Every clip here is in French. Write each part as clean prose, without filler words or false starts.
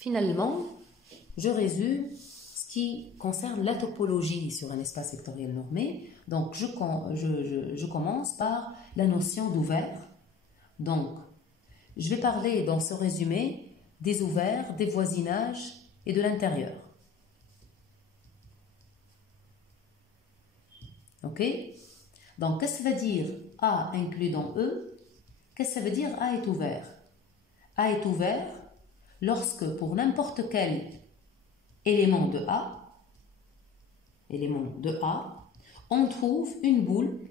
Finalement, je résume ce qui concerne la topologie sur un espace vectoriel normé. Donc, je commence par la notion d'ouvert. Donc, je vais parler dans ce résumé des ouverts, des voisinages et de l'intérieur. Ok? Donc, qu'est-ce que ça veut dire A inclus dans E? Qu'est-ce que ça veut dire A est ouvert? A est ouvert lorsque pour n'importe quel élément de A, on trouve une boule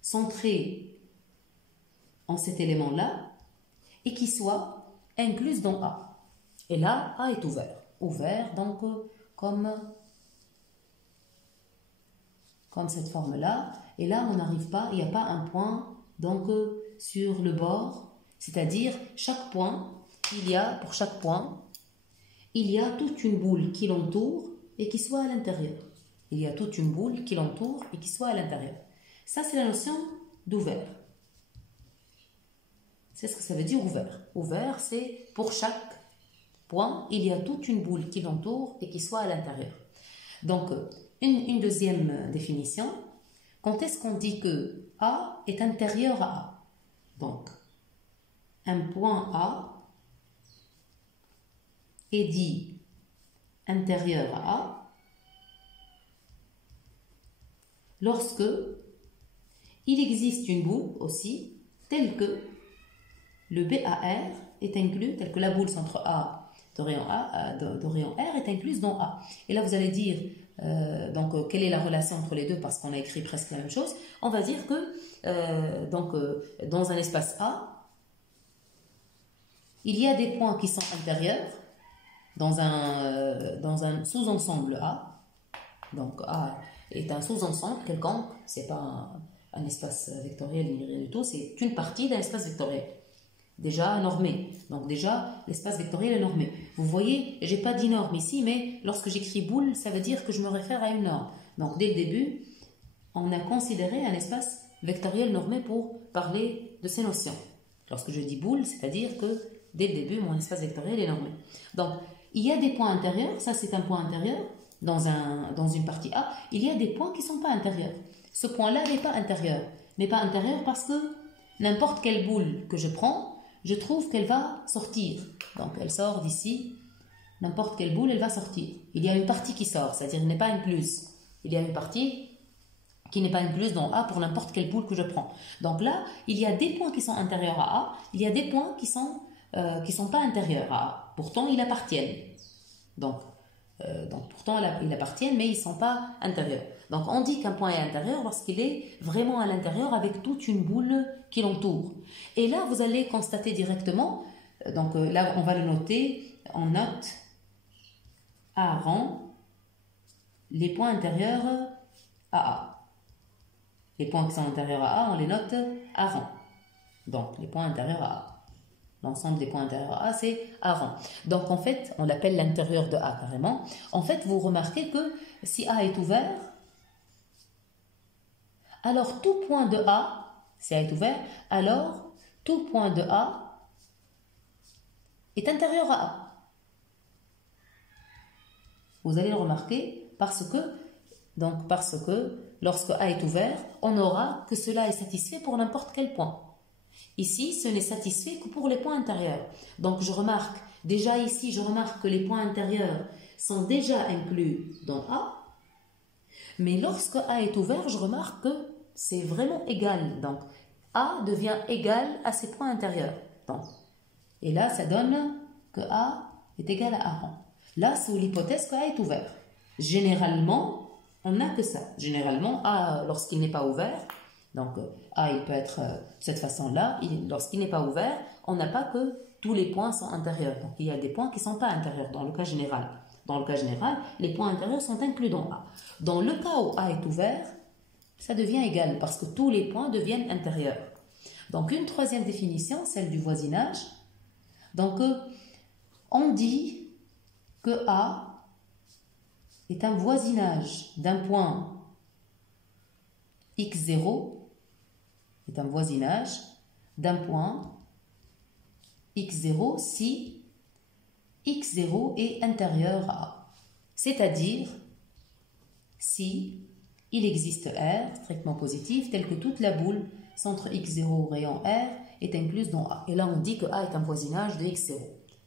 centrée en cet élément-là et qui soit incluse dans A. Et là, A est ouvert. Ouvert, donc, comme cette forme-là. Et là, on n'arrive pas, il n'y a pas un point, donc, sur le bord. C'est-à-dire, pour chaque point, il y a toute une boule qui l'entoure et qui soit à l'intérieur. Il y a toute une boule qui l'entoure et qui soit à l'intérieur. Ça, c'est la notion d'ouvert. C'est ce que ça veut dire ouvert. Ouvert, c'est pour chaque point, il y a toute une boule qui l'entoure et qui soit à l'intérieur. Donc, une deuxième définition. Quand est-ce qu'on dit que A est intérieur à A? Donc, un point A est dit intérieur à A lorsque il existe une boule aussi telle que le BAR est inclus, telle que la boule centre A de rayon R est incluse dans A. Et là, vous allez dire, donc, quelle est la relation entre les deux, parce qu'on a écrit presque la même chose. On va dire que dans un espace A, il y a des points qui sont intérieurs dans un sous-ensemble A. Donc, A est un sous-ensemble quelconque, ce n'est pas un espace vectoriel ni rien du tout, c'est une partie d'un espace vectoriel. Déjà normé. Donc déjà, l'espace vectoriel est normé. Vous voyez, je n'ai pas dit norme ici, mais lorsque j'écris boule, ça veut dire que je me réfère à une norme. Donc dès le début, on a considéré un espace vectoriel normé pour parler de ces notions. Lorsque je dis boule, c'est-à-dire que dès le début, mon espace vectoriel est normé. Donc, il y a des points intérieurs, ça c'est un point intérieur, dans une partie A, il y a des points qui ne sont pas intérieurs. Ce point-là n'est pas intérieur. N'est pas intérieur parce que n'importe quelle boule que je prends, je trouve qu'elle va sortir. Donc, elle sort d'ici. N'importe quelle boule, elle va sortir. Il y a une partie qui sort, c'est-à-dire qu'elle n'est pas incluse. Il y a une partie qui n'est pas incluse dans A pour n'importe quelle boule que je prends. Donc là, il y a des points qui sont intérieurs à A. Il y a des points qui sont pas intérieurs à A. Pourtant, ils appartiennent. Donc pourtant, ils appartiennent, mais ils ne sont pas intérieurs. Donc, on dit qu'un point est intérieur lorsqu'il est vraiment à l'intérieur avec toute une boule qui l'entoure. Et là, vous allez constater directement, donc là, on va le noter, on note à rang les points intérieurs à A. Les points qui sont intérieurs à A, on les note à rang. Donc, les points intérieurs à A. L'ensemble des points intérieurs à A, c'est A rang. Donc, en fait, on l'appelle l'intérieur de A carrément. En fait, vous remarquez que si A est ouvert, alors tout point de A, si A est ouvert, alors tout point de A est intérieur à A. Vous allez le remarquer parce que lorsque A est ouvert, on aura que cela est satisfait pour n'importe quel point. Ici, ce n'est satisfait que pour les points intérieurs. Donc, je remarque que les points intérieurs sont déjà inclus dans A. Mais lorsque A est ouvert, je remarque que c'est vraiment égal. Donc, A devient égal à ces points intérieurs. Donc, et là, ça donne que A est égal à A rang. Là, sous l'hypothèse que A est ouvert. Généralement, on n'a que ça. Généralement, A, lorsqu'il n'est pas ouvert, donc A, il peut être de cette façon-là. Lorsqu'il n'est pas ouvert, on n'a pas que tous les points sont intérieurs. Donc, il y a des points qui ne sont pas intérieurs dans le cas général. Dans le cas général, les points intérieurs sont inclus dans A. Dans le cas où A est ouvert, ça devient égal parce que tous les points deviennent intérieurs. Donc, une troisième définition, celle du voisinage. Donc, on dit que A est un voisinage d'un point x0, est un voisinage d'un point x0 si x0 est intérieur à A. C'est-à-dire, si il existe R, strictement positif, tel que toute la boule centre x0 rayon R est incluse dans A. Et là, on dit que A est un voisinage de x0.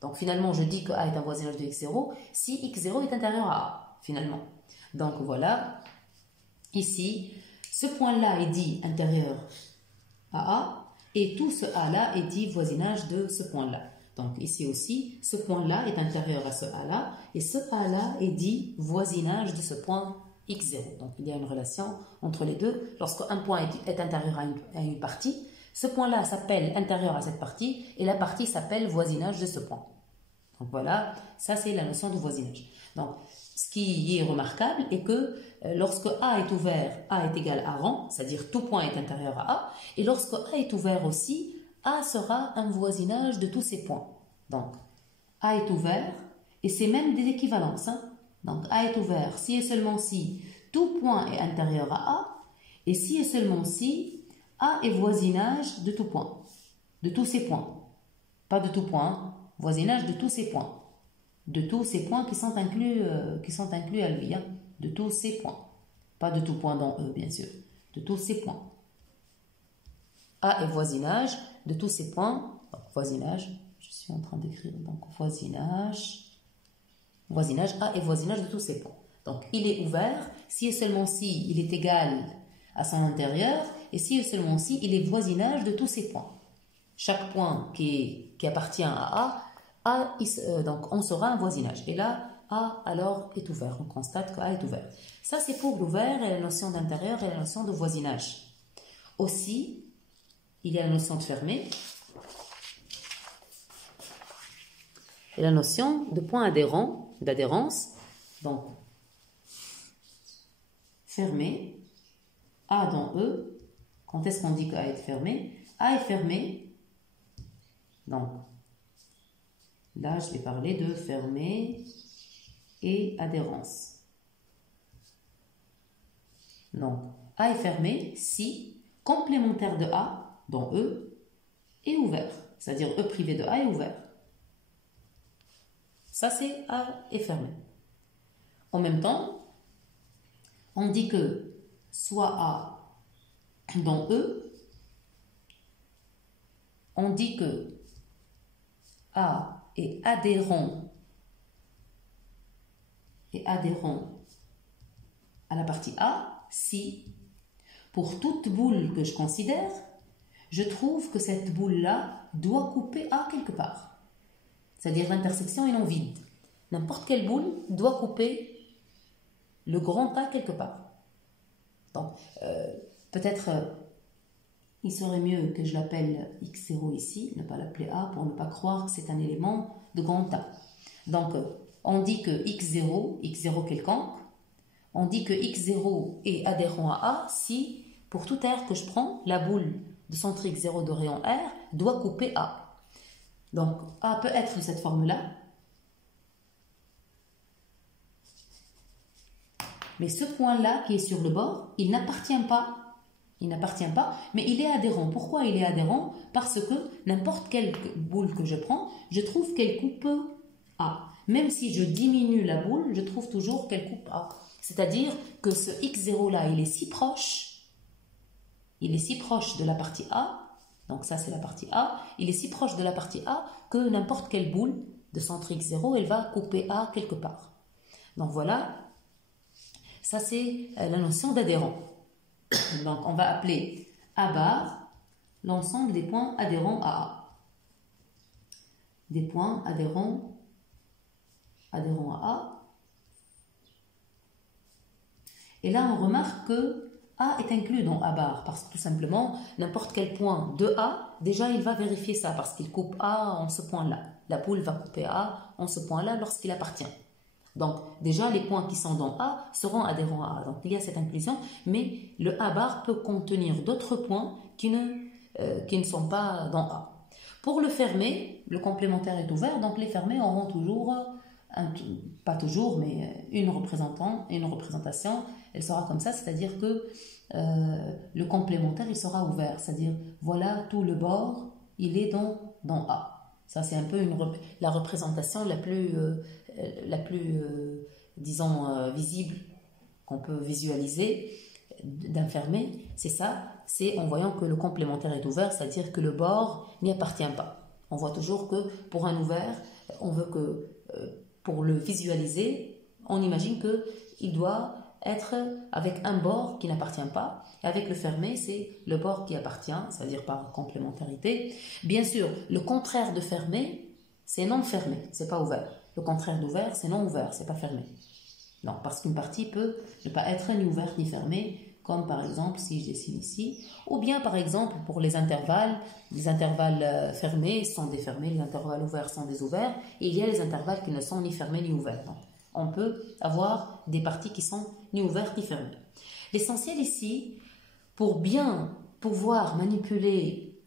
Donc, finalement, je dis que A est un voisinage de x0 si x0 est intérieur à A, finalement. Donc, voilà. Ici, ce point-là est dit intérieur à A et tout ce A-là est dit voisinage de ce point-là. Donc, ici aussi, ce point-là est intérieur à ce A-là et ce A-là est dit voisinage de ce point x0. Donc, il y a une relation entre les deux. Lorsqu'un point est intérieur à une partie, ce point-là s'appelle intérieur à cette partie et la partie s'appelle voisinage de ce point. Donc, voilà, ça c'est la notion de voisinage. Donc, ce qui est remarquable est que lorsque A est ouvert, A est égal à rang, c'est-à-dire tout point est intérieur à A, et lorsque A est ouvert aussi, A sera un voisinage de tous ces points. Donc, A est ouvert, et c'est même des équivalences. Hein? Donc, A est ouvert si et seulement si tout point est intérieur à A, et si et seulement si A est voisinage de tout point, de tous ces points. Pas de tout point, hein? Voisinage de tous ces points. De tous ces points qui sont inclus à lui, hein, de tous ces points. Pas de tout point dans E, bien sûr, de tous ces points. A est voisinage de tous ces points, donc voisinage, je suis en train d'écrire, donc voisinage A est voisinage de tous ces points. Donc il est ouvert si et seulement si il est égal à son intérieur, et si et seulement si il est voisinage de tous ces points. Chaque point qui appartient à A, donc on sera un voisinage. Et là, A alors est ouvert. On constate que A est ouvert. Ça, c'est pour l'ouvert et la notion d'intérieur et la notion de voisinage. Aussi, il y a la notion de fermé et la notion de point adhérent, d'adhérence. Donc, fermé, A dans E. Quand est-ce qu'on dit que A est fermé? A est fermé. Donc, là, je vais parler de fermé et adhérence. Donc, A est fermé si complémentaire de A, dans E, est ouvert. C'est-à-dire E privé de A est ouvert. Ça, c'est A est fermé. En même temps, on dit que soit A dans E, on dit que A est adhérent à la partie A si, pour toute boule que je considère, je trouve que cette boule-là doit couper A quelque part. C'est-à-dire l'intersection est non vide. N'importe quelle boule doit couper le grand A quelque part. Donc, peut-être il serait mieux que je l'appelle x0 ici, ne pas l'appeler A pour ne pas croire que c'est un élément de grand A. Donc, on dit que x0 quelconque, on dit que x0 est adhérent à A si, pour tout R que je prends, la boule de centre x0 de rayon R doit couper A. Donc, A peut être de cette forme-là. Mais ce point-là qui est sur le bord, il n'appartient pas. Mais il est adhérent. Pourquoi il est adhérent? Parce que n'importe quelle boule que je prends, je trouve qu'elle coupe A. Même si je diminue la boule, je trouve toujours qu'elle coupe A. C'est-à-dire que ce x0-là, il est si proche de la partie A, donc ça c'est la partie A, il est si proche de la partie A que n'importe quelle boule de centre x0, elle va couper A quelque part. Donc voilà, ça c'est la notion d'adhérent. Donc on va appeler A bar l'ensemble des points adhérents à A. Des points adhérents à A. Et là on remarque que A est inclus dans A bar parce que tout simplement n'importe quel point de A, déjà il va vérifier ça parce qu'il coupe A en ce point-là. La boule va couper A en ce point-là lorsqu'il appartient. Donc, déjà, les points qui sont dans A seront adhérents à A. Donc, il y a cette inclusion, mais le A bar peut contenir d'autres points qui ne sont pas dans A. Pour le fermé, le complémentaire est ouvert, donc les fermés auront toujours, pas toujours, mais une représentation, elle sera comme ça, c'est-à-dire que le complémentaire, il sera ouvert, c'est-à-dire, voilà, tout le bord, il est dans A. Ça, c'est un peu la représentation disons, visible qu'on peut visualiser d'un fermé. C'est ça, c'est en voyant que le complémentaire est ouvert, c'est-à-dire que le bord n'y appartient pas. On voit toujours que pour un ouvert, on veut que, pour le visualiser, on imagine qu'il doit être avec un bord qui n'appartient pas. Avec le fermé, c'est le bord qui appartient, c'est-à-dire par complémentarité. Bien sûr, le contraire de fermé, c'est non fermé, c'est pas ouvert. Le contraire d'ouvert, c'est non ouvert, c'est pas fermé. Non, parce qu'une partie peut ne pas être ni ouverte ni fermée, comme par exemple si je dessine ici, ou bien par exemple pour les intervalles fermés sont des fermés, les intervalles ouverts sont des ouverts, et il y a les intervalles qui ne sont ni fermés ni ouverts. Donc, on peut avoir des parties qui sont ni ouvertes ni fermées. L'essentiel ici, pour bien pouvoir manipuler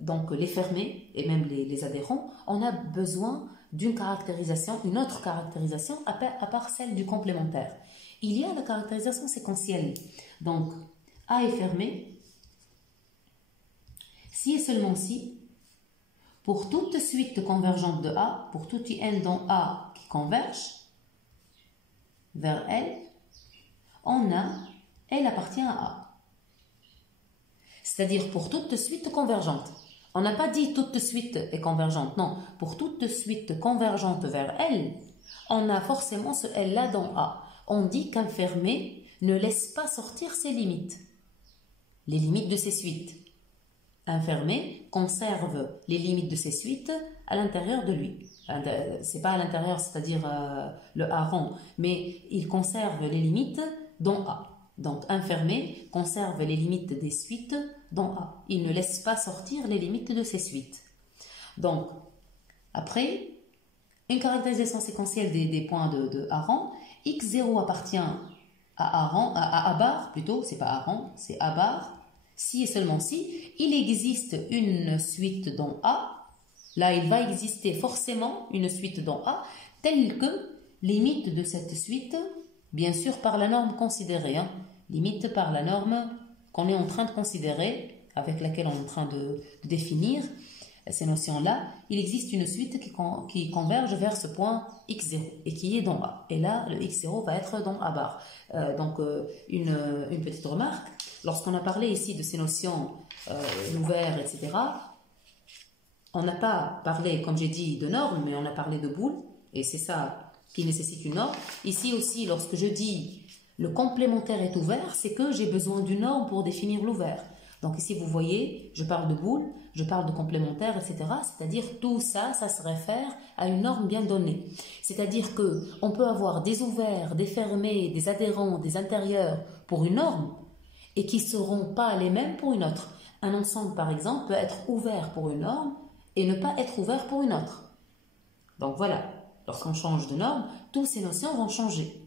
donc les fermés et même les adhérents, on a besoin d'une caractérisation, une autre caractérisation à part celle du complémentaire. Il y a la caractérisation séquentielle. Donc, A est fermé si et seulement si, pour toute suite convergente de A, pour tout IN dont A qui converge vers L, on a L appartient à A. C'est-à-dire pour toute suite convergente. On n'a pas dit toute suite est convergente, non. Pour toute suite convergente vers L, on a forcément ce L-là dans A. On dit qu'un fermé ne laisse pas sortir ses limites, les limites de ses suites. Un fermé conserve les limites de ses suites à l'intérieur de lui. C'est pas à l'intérieur, c'est-à-dire le A rond, mais il conserve les limites dans A. Donc, un fermé conserve les limites des suites dans A. Il ne laisse pas sortir les limites de ses suites. Donc, après, une caractérisation séquentielle des points de A rang. X0 appartient à A bar, plutôt, c'est pas A rang, c'est A bar. Si et seulement si, il existe une suite dans A. Là, il va exister forcément une suite dans A, telle que limite de cette suite, bien sûr par la norme considérée, limite par la norme qu'on est en train de considérer, avec laquelle on est en train de définir ces notions-là, il existe une suite qui converge vers ce point x0 et qui est dans A. Et là, le x0 va être dans A bar. Une petite remarque, lorsqu'on a parlé ici de ces notions ouvert, etc., on n'a pas parlé, comme j'ai dit, de normes, mais on a parlé de boules, et c'est ça qui nécessite une norme. Ici aussi, lorsque je dis le complémentaire est ouvert, c'est que j'ai besoin d'une norme pour définir l'ouvert. Donc ici, vous voyez, je parle de boule, je parle de complémentaire, etc. C'est-à-dire tout ça, ça se réfère à une norme bien donnée. C'est-à-dire qu'on peut avoir des ouverts, des fermés, des adhérents, des intérieurs pour une norme et qui ne seront pas les mêmes pour une autre. Un ensemble, par exemple, peut être ouvert pour une norme et ne pas être ouvert pour une autre. Donc voilà, lorsqu'on change de norme, toutes ces notions vont changer.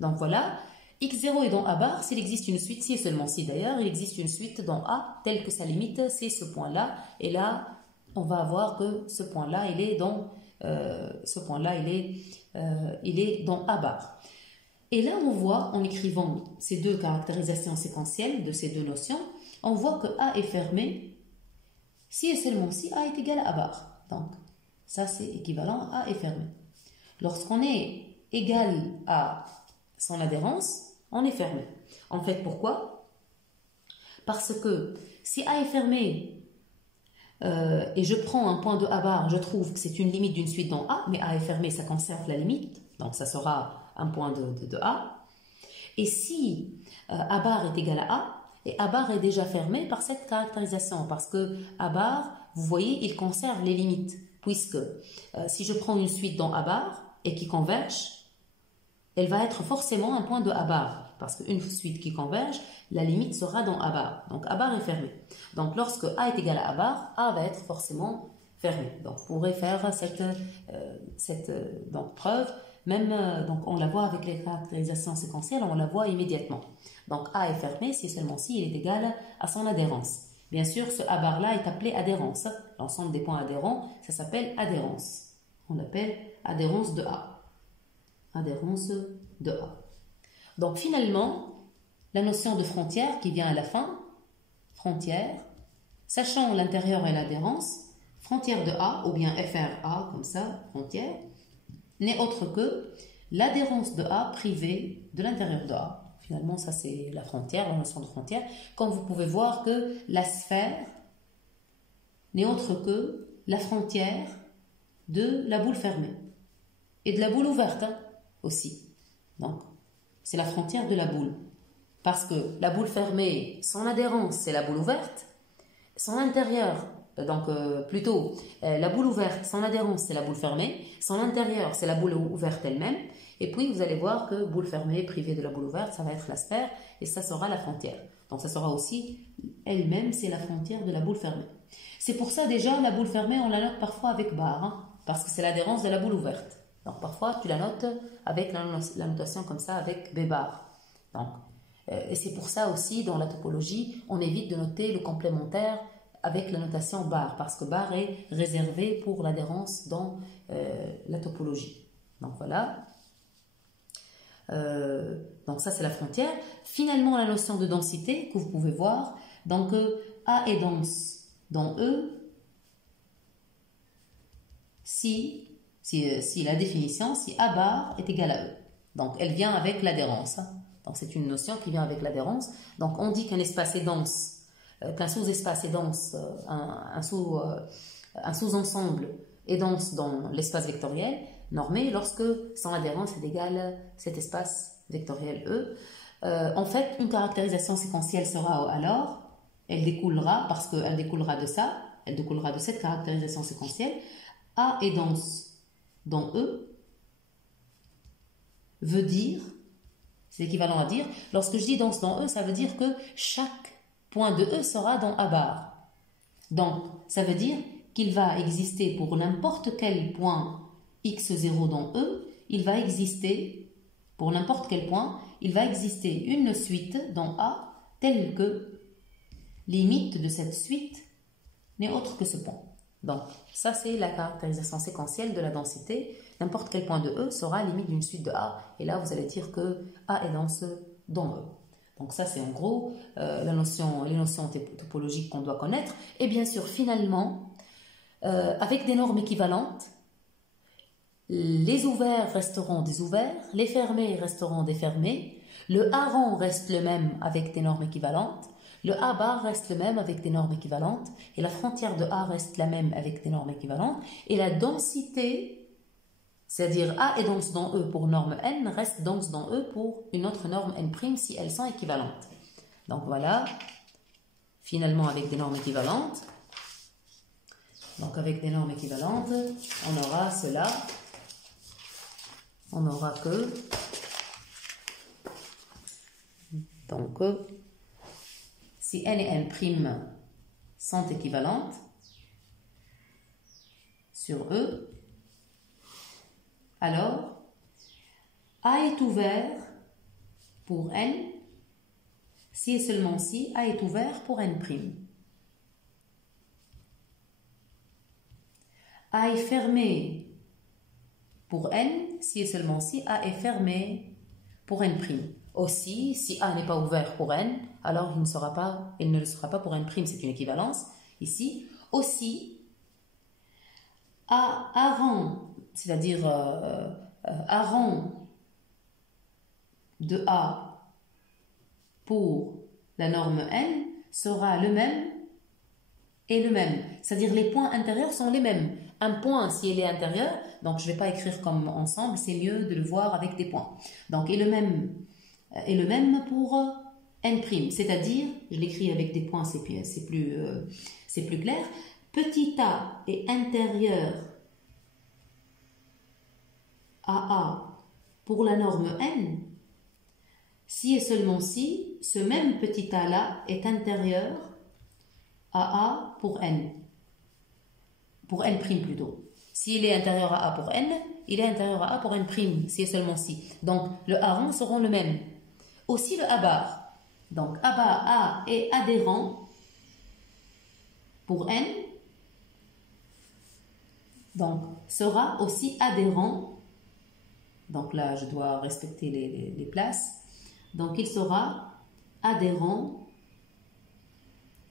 Donc voilà, x0 est dans A bar, s'il existe une suite, si et seulement si d'ailleurs, il existe une suite dans A, telle que sa limite, c'est ce point-là, et là, on va voir que ce point-là, il est dans A bar. Et là, on voit, en écrivant ces deux caractérisations séquentielles de ces deux notions, on voit que A est fermé, si et seulement si A est égal à A bar. Donc, ça c'est équivalent à A est fermé. Lorsqu'on est égal à son adhérence, on est fermé. En fait, pourquoi? Parce que si A est fermé et je prends un point de A bar, je trouve que c'est une limite d'une suite dans A, mais A est fermé, ça conserve la limite, donc ça sera un point de A. Et si A bar est égal à A, et A bar est déjà fermé par cette caractérisation, parce que A bar, vous voyez, il conserve les limites, puisque si je prends une suite dans A bar et qui converge, elle va être forcément un point de A bar, parce qu'une suite qui converge, la limite sera dans A bar. Donc A bar est fermé. Donc lorsque A est égal à A bar, A va être forcément fermé. Donc vous pourrez faire cette preuve, même donc on la voit avec les caractérisations séquentielles, on la voit immédiatement. Donc A est fermé si seulement si il est égal à son adhérence. Bien sûr, ce A bar là est appelé adhérence. L'ensemble des points adhérents, ça s'appelle adhérence. On l'appelle adhérence de A. Adhérence de A. Donc finalement, la notion de frontière qui vient à la fin, frontière, sachant l'intérieur et l'adhérence, frontière de A, ou bien FRA, comme ça, frontière, n'est autre que l'adhérence de A privée de l'intérieur de A. Finalement, ça c'est la frontière, la notion de frontière. Comme vous pouvez voir que la sphère n'est autre que la frontière de la boule fermée et de la boule ouverte aussi. Donc, c'est la frontière de la boule. Parce que la boule fermée, son adhérence, c'est la boule ouverte. Son intérieur, plutôt, la boule ouverte, son adhérence, c'est la boule fermée. Son intérieur, c'est la boule ouverte elle-même. Et puis, vous allez voir que boule fermée privée de la boule ouverte, ça va être la sphère et ça sera la frontière. Donc, ça sera aussi, elle-même, c'est la frontière de la boule fermée. C'est pour ça, déjà, la boule fermée, on la note parfois avec barre, parce que c'est l'adhérence de la boule ouverte. Donc, parfois, tu la notes avec la notation comme ça, avec B bar. Donc, et c'est pour ça aussi, dans la topologie, on évite de noter le complémentaire avec la notation bar, parce que bar est réservé pour l'adhérence dans la topologie. Donc, voilà. Donc ça c'est la frontière. Finalement la notion de densité que vous pouvez voir, donc A est dense dans E si la définition, si A bar est égal à E. Donc elle vient avec l'adhérence. Donc c'est une notion qui vient avec l'adhérence. Donc on dit qu'un espace est dense, qu'un sous-espace est dense, un sous-ensemble est dense dans l'espace vectoriel normé lorsque son adhérence est égale à cet espace vectoriel E. En fait, une caractérisation séquentielle sera alors, elle découlera, parce qu'elle découlera de ça, elle découlera de cette caractérisation séquentielle. A est dense dans E veut dire, c'est équivalent à dire, lorsque je dis dense dans E, ça veut dire que chaque point de E sera dans A bar. Donc, ça veut dire qu'il va exister pour n'importe quel point x0 dans E, il va exister, pour n'importe quel point, il va exister une suite dans A telle que limite de cette suite n'est autre que ce point. Donc, ça c'est la caractérisation séquentielle de la densité. N'importe quel point de E sera limite d'une suite de A, et là vous allez dire que A est dense dans E. Donc ça c'est en gros les notions topologiques qu'on doit connaître. Et bien sûr, finalement, avec des normes équivalentes, les ouverts resteront des ouverts, les fermés resteront des fermés, le A rond reste le même avec des normes équivalentes, le A bar reste le même avec des normes équivalentes, et la frontière de A reste la même avec des normes équivalentes, et la densité, c'est-à-dire A est dense dans E pour norme n, reste dense dans E pour une autre norme n' si elles sont équivalentes. Donc voilà, finalement avec des normes équivalentes, donc avec des normes équivalentes, on aura cela. On n'aura que, donc, si n et n' sont équivalentes sur E, alors A est ouvert pour n, si et seulement si A est ouvert pour n'. A est fermé pour n, si et seulement si A est fermé pour n'. Aussi, si A n'est pas ouvert pour n, alors il ne le sera pas pour n', c'est une équivalence ici. Aussi, A rang, c'est-à-dire A rang de A pour la norme n sera le même et le même. C'est-à-dire les points intérieurs sont les mêmes. Un point, si il est intérieur, donc je ne vais pas écrire comme ensemble, c'est mieux de le voir avec des points. Donc, et le même pour n', c'est-à-dire, je l'écris avec des points, c'est plus clair. Petit a est intérieur à A pour la norme n, si et seulement si ce même petit a là est intérieur à A pour n. Pour n' plutôt. S'il est intérieur à A pour n, il est intérieur à A pour n', si et seulement si. Donc, le A rond seront le même. Aussi le A bar. Donc, A bar A est adhérent pour n, donc sera aussi adhérent. Donc là, je dois respecter les places. Donc, il sera adhérent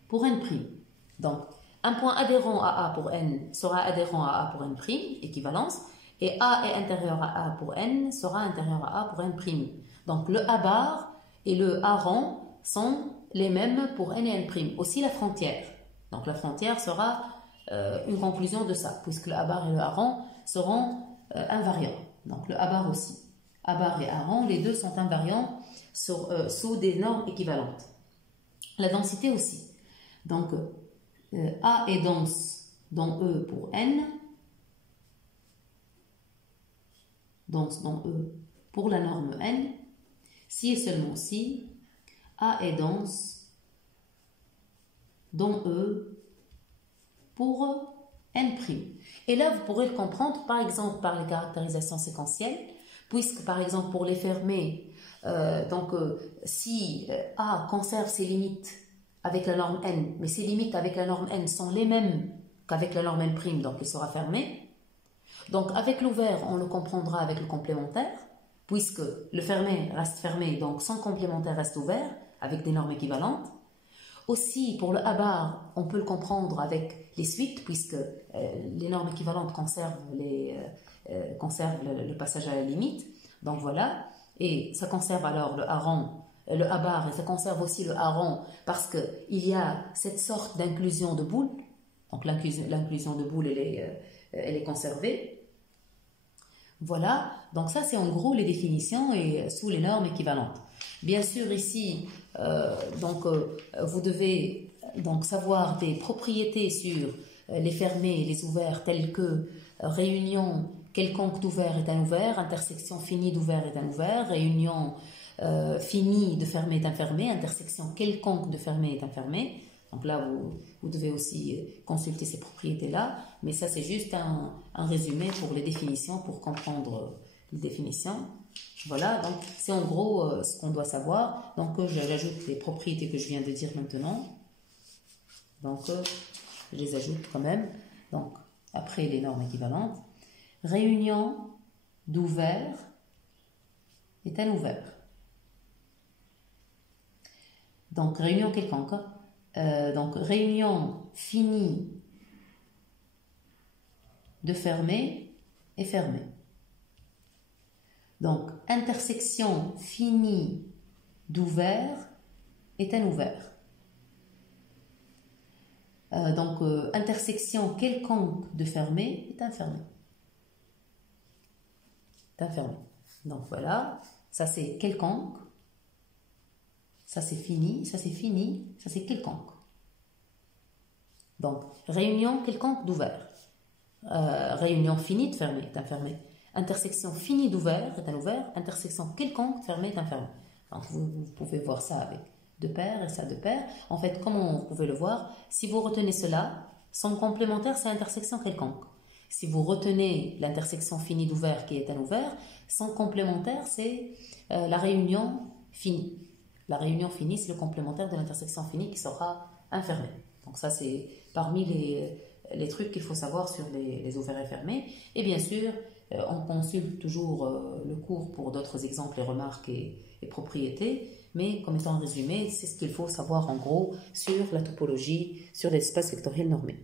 pour n'. Donc, un point adhérent à A pour n sera adhérent à A pour n', équivalence, et A est intérieur à A pour n sera intérieur à A pour n'. Donc le A bar et le A rang sont les mêmes pour n et n'. Aussi la frontière. Donc la frontière sera une conclusion de ça, puisque le A bar et le A rang seront invariants. Donc le A bar aussi. A bar et A rang, les deux sont invariants sous des normes équivalentes. La densité aussi. Donc A est dense dans E pour n, dense dans E pour la norme n, si et seulement si A est dense dans E pour n'. Et là, vous pourrez le comprendre, par exemple, par les caractérisations séquentielles, puisque, par exemple, pour les fermés, si A conserve ses limites avec la norme n, mais ces limites avec la norme n sont les mêmes qu'avec la norme n', donc il sera fermé. Donc, avec l'ouvert, on le comprendra avec le complémentaire, puisque le fermé reste fermé, donc son complémentaire reste ouvert, avec des normes équivalentes. Aussi, pour le A bar, on peut le comprendre avec les suites, puisque les normes équivalentes conservent le passage à la limite. Donc voilà, et ça conserve alors le A rang, le A bar, et ça conserve aussi le A rang, parce qu'il y a cette sorte d'inclusion de boule. Donc l'inclusion de boule, elle est conservée. Voilà, donc ça c'est en gros les définitions et sous les normes équivalentes. Bien sûr ici, vous devez donc savoir des propriétés sur les fermés et les ouverts telles que réunion quelconque d'ouvert est un ouvert, intersection finie d'ouvert est un ouvert, réunion finie de fermé est un fermé, intersection quelconque de fermé est un fermé. Donc là, vous devez aussi consulter ces propriétés-là, mais ça c'est juste un résumé pour les définitions, pour comprendre les définitions. Voilà, donc c'est en gros ce qu'on doit savoir. Donc j'ajoute les propriétés que je viens de dire maintenant. Donc je les ajoute quand même. Donc après les normes équivalentes. Réunion d'ouvert est un ouvert. Donc réunion quelconque. Donc réunion finie de fermé est fermé. Donc intersection finie d'ouvert est un ouvert. Intersection quelconque de fermé est un fermé. Donc voilà, ça c'est quelconque. Ça c'est fini, ça c'est fini, ça c'est quelconque. Donc, réunion quelconque d'ouvert. Réunion finie de fermé est un fermé. Intersection finie d'ouvert est un ouvert. Intersection quelconque fermé est un fermé. Donc, vous pouvez voir ça avec deux paires et ça deux paires. En fait, comment vous pouvez le voir? Si vous retenez cela, son complémentaire c'est intersection quelconque. Si vous retenez l'intersection finie d'ouvert qui est un ouvert, son complémentaire c'est la réunion finie. La réunion finie, c'est le complémentaire de l'intersection finie qui sera un fermé. Donc ça, c'est parmi les trucs qu'il faut savoir sur les ouverts et fermés. Et bien sûr, on consulte toujours le cours pour d'autres exemples et remarques et propriétés. Mais comme étant un résumé, c'est ce qu'il faut savoir en gros sur la topologie, sur l'espace vectoriel normé.